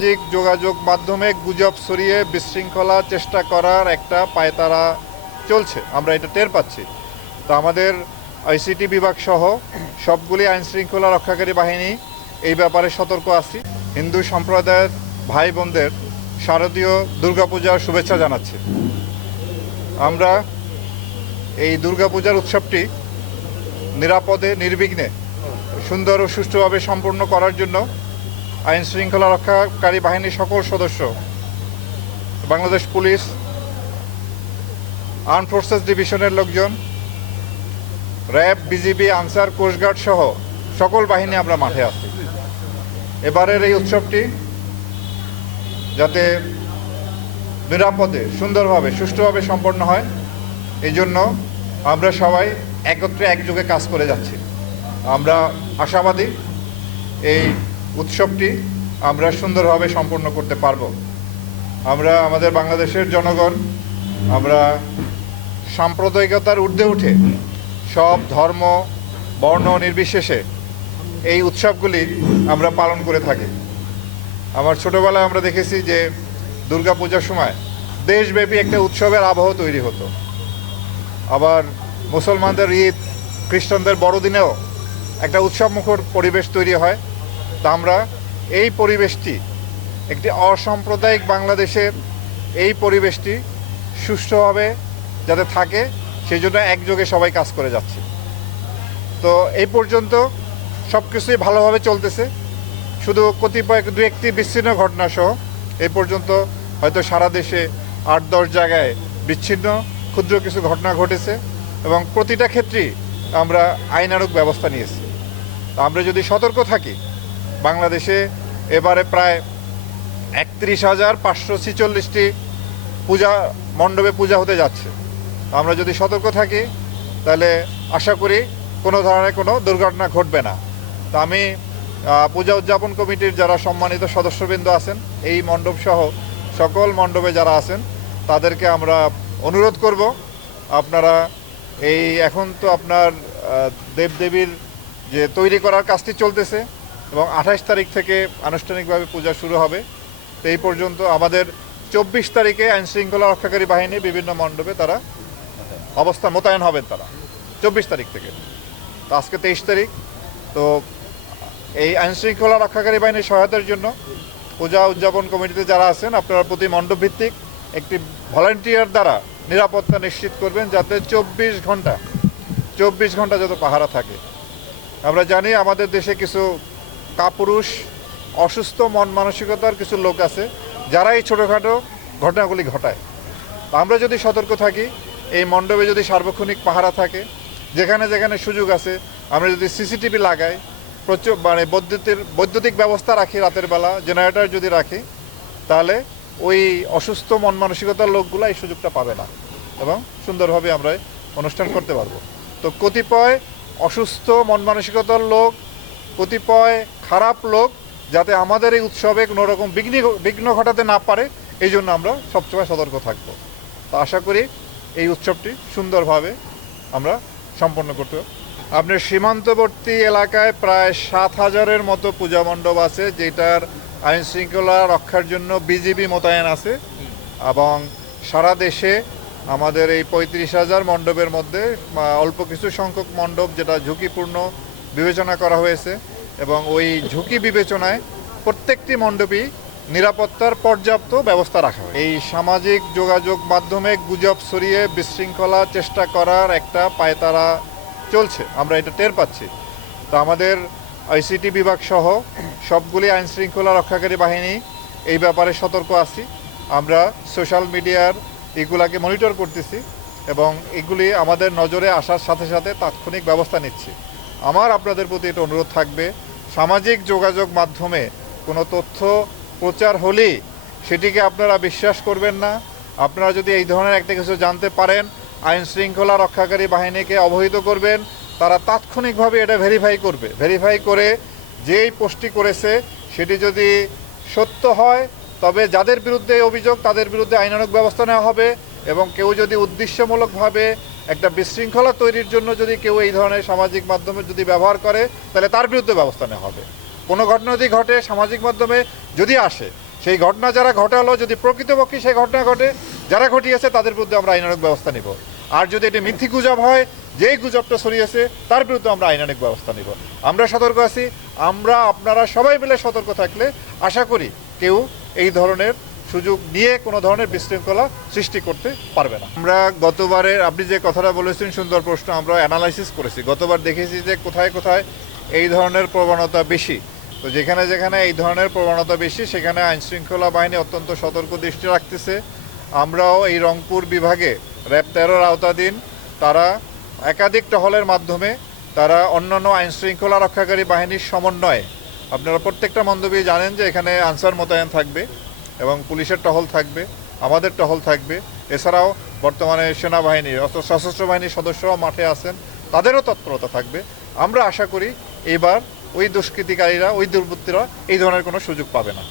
সামাজিক যোগাযোগ মাধ্যমে গুজব ছড়িয়ে বিশৃঙ্খলা চেষ্টা করার একটা পায়তারা চলছে। আমরা এটা টের পাচ্ছি। তো আমাদের আইসিটি বিভাগ সহ সবগুলি আইন শৃঙ্খলা রক্ষাকারী বাহিনী এই ব্যাপারে সতর্ক আছি। হিন্দু সম্প্রদায়ের ভাই বোনদের শারদীয় দুর্গাপূজার শুভেচ্ছা জানাচ্ছি। আমরা এই দুর্গাপূজার উৎসবটি নিরাপদে, নির্বিঘ্নে, সুন্দর ও সুষ্ঠুভাবে সম্পূর্ণ করার জন্য আইন শৃঙ্খলা রক্ষাকারী বাহিনীর সকল সদস্য, বাংলাদেশ পুলিশ, আর্ম ফোর্সেস ডিভিশনের লোকজন, র্যাব, বিজিবি, আনসার, কোস্টগার্ড সহ সকল বাহিনী আমরা মাঠে আছি। এবারের এই উৎসবটি যাতে নিরাপদে, সুন্দরভাবে, সুষ্ঠুভাবে সম্পন্ন হয়, এই জন্য আমরা সবাই একত্রে একযোগে কাজ করে যাচ্ছি। আমরা আশাবাদী এই উৎসবটি আমরা সুন্দরভাবে সম্পন্ন করতে পারব। আমরা আমাদের বাংলাদেশের জনগণ, আমরা সাম্প্রদায়িকতার ঊর্ধ্বে উঠে সব ধর্ম, বর্ণ নির্বিশেষে এই উৎসবগুলি আমরা পালন করে থাকি। আমার ছোটোবেলায় আমরা দেখেছি যে দুর্গাপূজার সময় দেশব্যাপী একটা উৎসবের আবহ তৈরি হতো। আবার মুসলমানদের ঈদ, খ্রিস্টানদের বড়দিনেও একটা উৎসবমুখর পরিবেশ তৈরি হয়। তা আমরা এই পরিবেশটি, একটি অসাম্প্রদায়িক বাংলাদেশের এই পরিবেশটি সুষ্ঠুভাবে যাতে থাকে সেই জন্য একযোগে সবাই কাজ করে যাচ্ছে। তো এই পর্যন্ত সব কিছুই ভালোভাবে চলতেছে। শুধু কতিপয় দু একটি বিচ্ছিন্ন ঘটনা সহ এই পর্যন্ত হয়তো সারা দেশে আট দশ জায়গায় বিচ্ছিন্ন, ক্ষুদ্র কিছু ঘটনা ঘটেছে এবং প্রতিটা ক্ষেত্রেই আমরা আইনানুগ ব্যবস্থা নিয়েছি। আমরা যদি সতর্ক থাকি বাংলাদেশে এবারে প্রায় একত্রিশ হাজার পাঁচশো ছিচল্লিশটি পূজা মণ্ডপে পূজা হতে যাচ্ছে। আমরা যদি সতর্ক থাকি, তাহলে আশা করি কোনো ধরনের কোনো দুর্ঘটনা ঘটবে না। তো আমি পূজা উদযাপন কমিটির যারা সম্মানিত সদস্যবৃন্দ আছেন, এই মণ্ডপ সহ সকল মণ্ডপে যারা আছেন, তাদেরকে আমরা অনুরোধ করব, আপনারা এই এখন তো আপনার দেবদেবীর যে তৈরি করার কাজটি চলতেছে এবং আঠাশ তারিখ থেকে আনুষ্ঠানিকভাবে পূজা শুরু হবে। তো এই পর্যন্ত আমাদের চব্বিশ তারিখে আইন শৃঙ্খলা রক্ষাকারী বাহিনী বিভিন্ন মণ্ডপে তারা অবস্থা মোতায়েন হবেন তারা, চব্বিশ তারিখ থেকে। তো আজকে তেইশ তারিখ, তো এই আইন শৃঙ্খলা রক্ষাকারী বাহিনীর সহায়তার জন্য পূজা উদযাপন কমিটিতে যারা আছেন, আপনারা প্রতি মণ্ডপ ভিত্তিক একটি ভলান্টিয়ার দ্বারা নিরাপত্তা নিশ্চিত করবেন যাতে চব্বিশ ঘণ্টা চব্বিশ ঘণ্টা যত পাহারা থাকে। আমরা জানি আমাদের দেশে কিছু কাপুরুষ, অসুস্থ, মন মানসিকতার কিছু লোক আছে, যারা এই ছোটোখাটো ঘটনাগুলি ঘটায়। আমরা যদি সতর্ক থাকি, এই মণ্ডপে যদি সার্বক্ষণিক পাহারা থাকে, যেখানে যেখানে সুযোগ আছে, আমরা যদি সিসিটিভি লাগাই, প্রচুর মানে বৈদ্যুতিক বৈদ্যুতিক ব্যবস্থা রাখি রাতের বেলা, জেনারেটর যদি রাখি, তাহলে ওই অসুস্থ, মন মানসিকতার লোকগুলো এই সুযোগটা পাবে না এবং সুন্দরভাবে আমরা অনুষ্ঠান করতে পারব। তো কতিপয় অসুস্থ, মন মানসিকতার লোক কতিপয় খারাপ লোক যাতে আমাদের এই উৎসবে কোনো রকম বিঘ্ন বিঘ্ন ঘটাতে না পারে, এই জন্য আমরা সবসময় সতর্ক থাকব তো আশা করি এই উৎসবটি সুন্দরভাবে আমরা সম্পন্ন করতে। আপনার সীমান্তবর্তী এলাকায় প্রায় সাত হাজারের মতো পূজা মণ্ডপ আছে, যেটার আইন শৃঙ্খলা রক্ষার জন্য বিজিবি মোতায়েন আছে এবং সারা দেশে আমাদের এই পঁয়ত্রিশ হাজার মণ্ডপের মধ্যে অল্প কিছু সংখ্যক মণ্ডপ যেটা ঝুঁকিপূর্ণ বিবেচনা করা হয়েছে এবং ওই ঝুঁকি বিবেচনায় প্রত্যেকটি মণ্ডপই নিরাপত্তার পর্যাপ্ত ব্যবস্থা রাখা হয়। এই সামাজিক যোগাযোগ মাধ্যমে গুজব সরিয়ে বিশৃঙ্খলা চেষ্টা করার একটা পায়তারা চলছে, আমরা এটা টের পাচ্ছি। তো আমাদের আইসিটি বিভাগ সহ সবগুলি আইন শৃঙ্খলা রক্ষাকারী বাহিনী এই ব্যাপারে সতর্ক আছি। আমরা সোশ্যাল মিডিয়ার এগুলাকে মনিটর করতেছি এবং এগুলি আমাদের নজরে আসার সাথে সাথে তাৎক্ষণিক ব্যবস্থা নিচ্ছি। আমার আপনাদের প্রতি এটা অনুরোধ থাকবে, সামাজিক যোগাযোগ মাধ্যমে কোনো তথ্য প্রচার হলেই সেটিকে আপনারা বিশ্বাস করবেন না। আপনারা যদি এই ধরনের একটা কিছু জানতে পারেন, আইন শৃঙ্খলা রক্ষাকারী বাহিনীকে অবহিত করবেন, তারা তাৎক্ষণিকভাবে এটা ভেরিফাই করবে। ভেরিফাই করে যেই পোস্টটি করেছে, সেটি যদি সত্য হয়, তবে যাদের বিরুদ্ধে অভিযোগ, তাদের বিরুদ্ধে আইনানুগ ব্যবস্থা নেওয়া হবে এবং কেউ যদি উদ্দেশ্যমূলকভাবে একটা বিশৃঙ্খলা তৈরির জন্য যদি কেউ এই ধরনের সামাজিক মাধ্যমে যদি ব্যবহার করে, তাহলে তার বিরুদ্ধে ব্যবস্থা নেওয়া হবে। কোনো ঘটনা যদি ঘটে সামাজিক মাধ্যমে যদি আসে, সেই ঘটনা যারা ঘটালো, যদি প্রকৃতপক্ষে সেই ঘটনা ঘটে, যারা ঘটিয়েছে, তাদের বিরুদ্ধে আমরা আইনানুক ব্যবস্থা নিব। আর যদি এটি মিথ্যি গুজব হয়, যেই গুজবটা ছড়িয়েছে, তার বিরুদ্ধে আমরা আইনানুক ব্যবস্থা নিব। আমরা সতর্ক আছি, আমরা, আপনারা সবাই মিলে সতর্ক থাকলে আশা করি কেউ এই ধরনের সুযোগ নিয়ে কোনো ধরনের বিশৃঙ্খলা সৃষ্টি করতে পারবে না। আমরা গতবারের, আপনি যে কথাটা বলেছেন, সুন্দর প্রশ্ন, আমরা অ্যানালাইসিস করেছি। গতবার দেখেছি যে কোথায় কোথায় এই ধরনের প্রবণতা বেশি। তো যেখানে যেখানে এই ধরনের প্রবণতা বেশি, সেখানে আইনশৃঙ্খলা বাহিনী অত্যন্ত সতর্ক দৃষ্টি রাখতেছে। আমরাও এই রংপুর বিভাগে র্যাব তেরোর আওতাধীন, তারা একাধিক টহলের মাধ্যমে তারা অন্যান্য আইনশৃঙ্খলা রক্ষাকারী বাহিনীর সমন্বয়ে, আপনারা প্রত্যেকটা মন্তব্যে জানেন যে এখানে আনসার মোতায়েন থাকবে। এবং পুলিশের টহল থাকবে, আমাদের টহল থাকবে। এছাড়াও বর্তমানে সেনাবাহিনীর অর্থাৎ সশস্ত্র বাহিনীর সদস্যরাও মাঠে আছেন, তাদেরও তৎপরতা থাকবে। আমরা আশা করি এবার ওই দুষ্কৃতিকারীরা, ওই দুর্বৃত্তরা এই ধরনের কোনো সুযোগ পাবে না।